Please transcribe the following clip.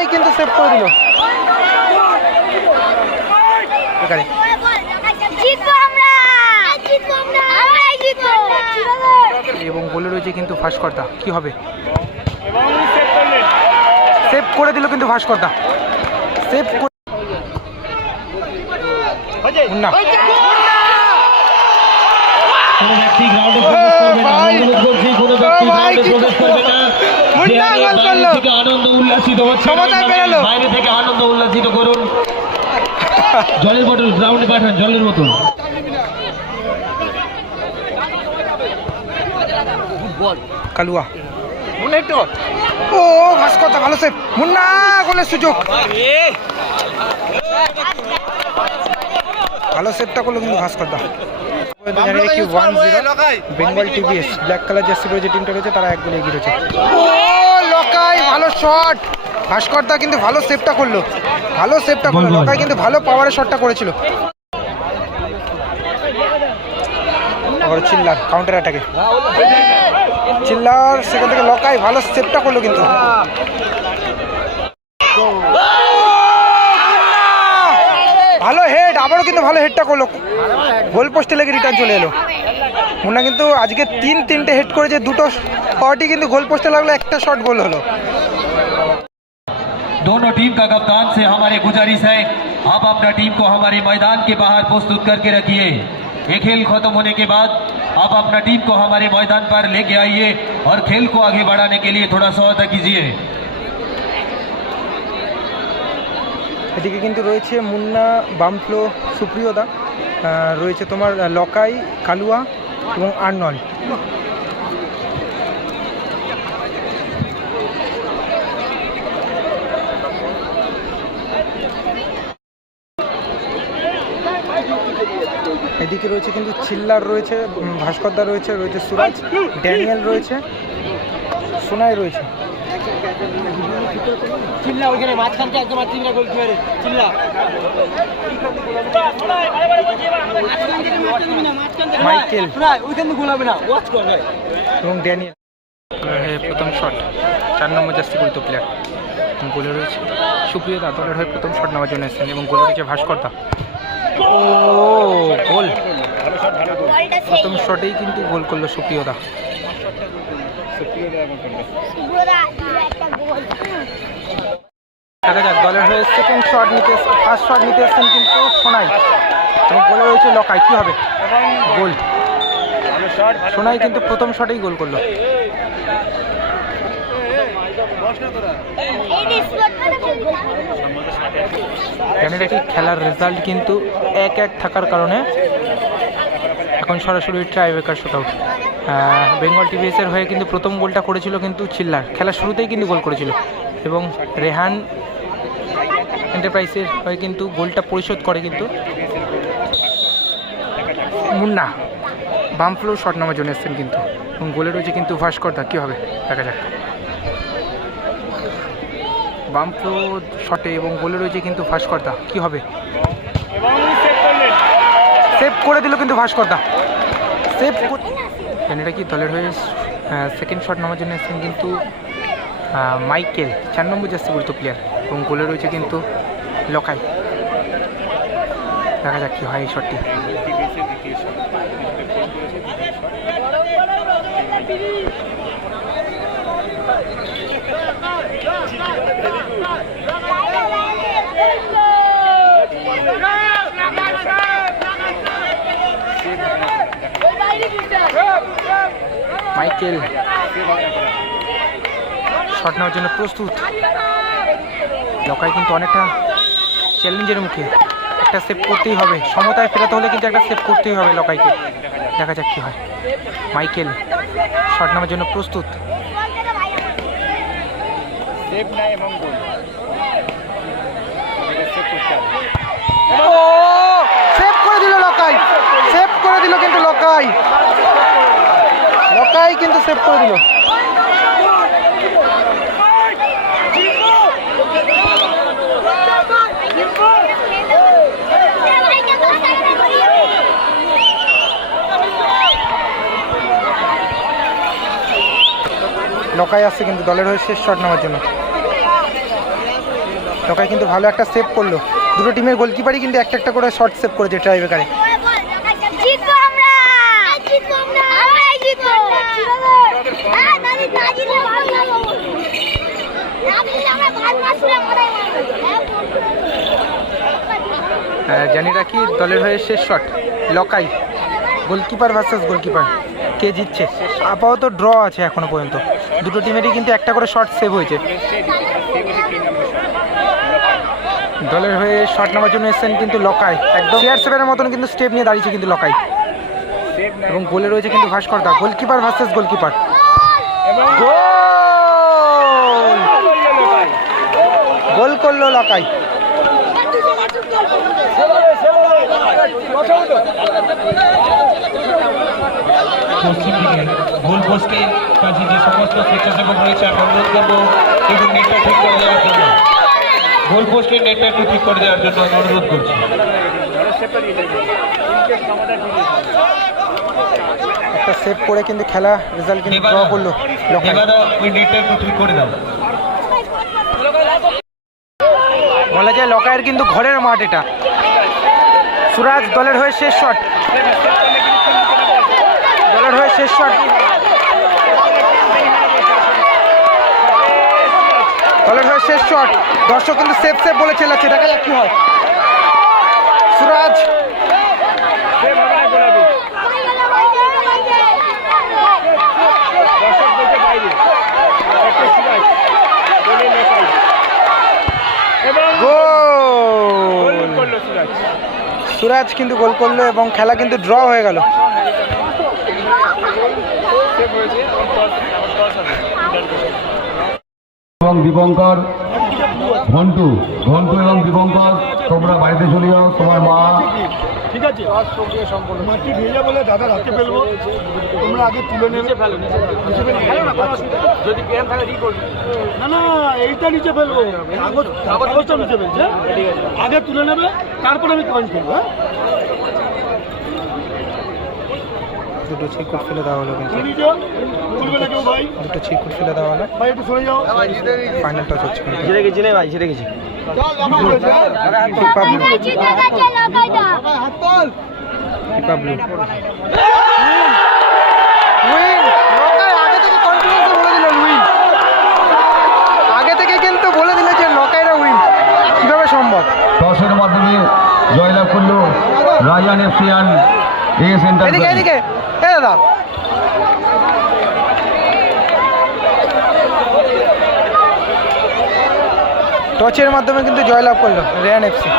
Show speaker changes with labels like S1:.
S1: লকাই কিন্তু সেভ করে দিল। এবং বলে রয়েছে কিন্তু ভাস্কর্তা কি হবে? সেভ করে দিল কিন্তু ভাস্কর্তা সেভ না
S2: কোনো ব্যক্তি গ্রাউন্ডে প্রবেশ করবে না
S1: ভাই!
S2: অনুরোধ করছি কোনো ব্যক্তি
S1: ভাই,
S2: গ্রাউন্ডে প্রবেশ করবে না?
S1: মুন্না গোল করল!
S2: আনন্দ উল্লাসিত হচ্ছে
S1: সমতায় পেরোলো!
S2: বাইরে থেকে আনন্দ উল্লাসিত করুন। জলের বোতল গ্রাউন্ডে পাঠান জলের বোতল।
S1: কালুয়া। ও ভাস্কর্তা ভালো মুন্না গোলের সুযোগ। ভালো সেভটা করল কিন্তু ভাস্কর্তা। জানি কি one zero Bengal TVS black colour jersey পরে যে টিমটা রয়েছে তারা এক গোলে এগিয়ে রয়েছে। ও লকাই ভালো শট কিন্তু ভালো সেভটা করল। ভালো সেভটা করল। লকাই কিন্তু ভালো পাওয়ারের শটটা করেছিল। চিল্লার কাউন্টার অ্যাটাকে চিল্লার সেখান থেকে লকাই ভালো সেভটা করল কিন্তু। ভালো হেড আবারও কিন্তু ভালো হেডটা করলো গোল পোস্টে লেগে রিটার্ন চলে এলো মুন্না কিন্তু আজকে তিন তিনটে হেড করেছে দুটো শটই কিন্তু গোল পোস্টে লাগলো একটা শট গোল হলো
S2: दोनों टीम का कप्तान से हमारे गुजारिश है आप अपना टीम को हमारे मैदान के बाहर प्रस्तुत करके रखिए ये खेल खत्म होने के बाद आप अपना टीम को हमारे मैदान पर लेके आइए और खेल को आगे बढ़ाने के लिए थोड़ा सहायता कीजिए
S1: এদিকে কিন্তু রয়েছে মুন্না, বামফ্লো, সুপ্রিয়দা রয়েছে তোমার লকাই, কালুয়া এবং আর্নল এদিকে রয়েছে কিন্তু চিল্লার রয়েছে ভাস্করদা রয়েছে রয়েছে সুরাজ, ড্যানিয়েল রয়েছে, সোনাই রয়েছে।
S3: চিল্লা ওইখানে মাঝখানটা একদম আর তিনটা গোল খেয়ে চিল্লা।
S1: মাইকেল।
S3: ওইখানে গোল হবে না ওয়াচ কর ভাই
S1: এবং ড্যানিয়েল হয়ে প্রথম শট চার নম্বর জার্সি পরিত প্লেয়ার গোলে রয়েছে। সুপ্রিয় দা দলের হয়ে প্রথম শট নেওয়ার জন্য এসেছেন এবং গোলে রয়েছে ভাস্কর্তা ও গোল। প্রথম শটেই কিন্তু গোল করল সুপ্রিয় দা।
S4: শুভ্রদা একটা গোল
S1: দেখা যাক, দলের হয়ে সেকেন্ড শট নিতে ফার্স্ট শট নিতে এসেছেন কিন্তু সোনাই। এবং গোলে রয়েছে লকাই, কী হবে? গোল সোনাই কিন্তু প্রথম শটেই গোল করল। জানি রাখি খেলার রেজাল্ট কিন্তু এক এক থাকার কারণে এখন সরাসরি ট্রাইবেকার শুট আউট বেঙ্গল টিভিএসের হয়ে কিন্তু প্রথম গোলটা করেছিল কিন্তু চিল্লার খেলার শুরুতেই কিন্তু গোল করেছিল। এবং রেহান এন্টারপ্রাইজের হয়ে কিন্তু গোলটা পরিশোধ করে কিন্তু মুন্না। বাম ফ্লো শট নামার জন্য এসছেন কিন্তু। এবং গোলে রয়েছে কিন্তু ভাস্করদা। কী হবে? দেখা যাক। বাম ফ্লো শটে এবং গোলে রয়েছে কিন্তু ভাস্করদা। কী হবে? সেভ করে দিল কিন্তু ভাস্করদা। সেভ এটা কি দলের হয়ে সেকেন্ড শট নামার জন্য এসেছেন কিন্তু মাইকেল। চার নম্বর জার্সি গুরুত্ব প্লেয়ার এবং গোলে রয়েছে কিন্তু লকাই। দেখা যাক কি হয় এই শটটি মাইকেল। শট নেওয়ার জন্য প্রস্তুত। লকাই কিন্তু অনেকটা চ্যালেঞ্জের মুখে। একটা সেভ করতেই হবে। সমতায় ফেরাতে হলে কিন্তু একটা সেভ করতেই হবে লকাইকে। দেখা যাক কী হয়। মাইকেল শট নেওয়ার জন্য প্রস্তুত। ও সেভ করে দিল লকাই সেভ করে দিল কিন্তু লকাই লকাই কিন্তু সেভ করে দিল। লকাই আসছে কিন্তু দলের হয়ে শেষ শট নেওয়ার জন্য। লকাই কিন্তু ভালো একটা সেভ করল। দুটো টিমের গোলকিপারই কিন্তু একটা একটা করে শর্ট সেভ করেছে ট্রাইবেকারে
S4: জিতবো আমরা জিতবো আমরা আমরাই জিতবো হ্যাঁ দাদি দাদি না ভালো না দাদি আমরা ভালো আসলে মরাই
S1: আহ, জানি রাখি দলের হয়ে শেষ শট লকাই। গোলকিপার ভার্সেস গোলকিপার কে জিতছে? আপাতত ড্র আছে এখনও পর্যন্ত। দুটো টিমেরই কিন্তু একটা করে শট সেভ হয়েছে। দলের হয়ে শট নেওয়ার জন্য এসেছেন কিন্তু লকাই। একদম সিআর সেভেনের মতন কিন্তু স্টেপ নিয়ে দাঁড়িয়েছে কিন্তু লকাই। এবং গোলে রয়েছে কিন্তু ভাস্কর দা goalkeeper versus goalkeeper goal! Goal করল লকাই।
S2: পশ্চিম দিকে। গোল পোস্টের কাছে যে সমস্ত স্বেচ্ছাসেবক রয়েছে আমি অনুরোধ করব একটু নেটটা ঠিক করে দেওয়ার জন্য। গোল পোস্টের নেটটা একটু ঠিক করে দেওয়ার জন্য আমি অনুরোধ করছি।
S1: একটা সেভ করে কিন্তু খেলা রেজাল্ট কিন্তু ড্র করল লকাই
S2: এবার ওই নেটটা একটু ঠিক করে দাও।
S1: বলা যায় লকায়ের কিন্তু ঘরের মাঠ এটা। সুরাজ দলের হয়ে শেষ শট দলের হয়ে শেষ শট। দলের হয়ে শেষ শট। দর্শক কিন্তু সেফ সেফ বলে চেলাচ্ছে দেখা যাক কি হয়? সুরাজ। সুরাজ কিন্তু গোল করল এবং খেলা কিন্তু ড্র হয়ে গেল।
S5: এবং দীপঙ্কর ঘন্টু ঘন্টু এবং দীপঙ্কর তোমরা বাড়িতে চলে যাও তোমার মা।
S3: ঠিক আছে। মাটি ভেজা বলে দাদা রাখতে ফেলব। তোমরা আগে তুলে নিচে যদি প্যান থাকে ঠিক করবে। না না এইটা নিচে ফেলব। কাগজ কাগজটা নিচে ফেলছে আগে তুলে নেবে তারপরে আমি কয়েন ফেলব হ্যাঁ?
S1: দুটো চিকুট ফেলে দেওয়া হলো কিন্তু। দুটো চিকুট ফেলে দেওয়া হলো।
S3: ভাই একটু সরে যাও।
S1: ফাইনাল টচ হচ্ছে
S3: ছেড়ে গেছি রে ভাই
S4: জিতে গেছে। লকাইটা
S1: ফিফা ব্লু উইন নকাই আগে থেকে কনফিডেন্সে বলে দিল উইন আগে থেকে কিন্তু বলে দিল যে নকাইরা উইন কীভাবে সম্ভব?
S5: টসের মাধ্যমে জয়লাভ করল রায়ান এফসিয়ান এ সেন্টার
S1: এদিকে এদিকে। এ দাদা। টচের মাধ্যমে কিন্তু জয়লাভ করল রেয়ান এফসি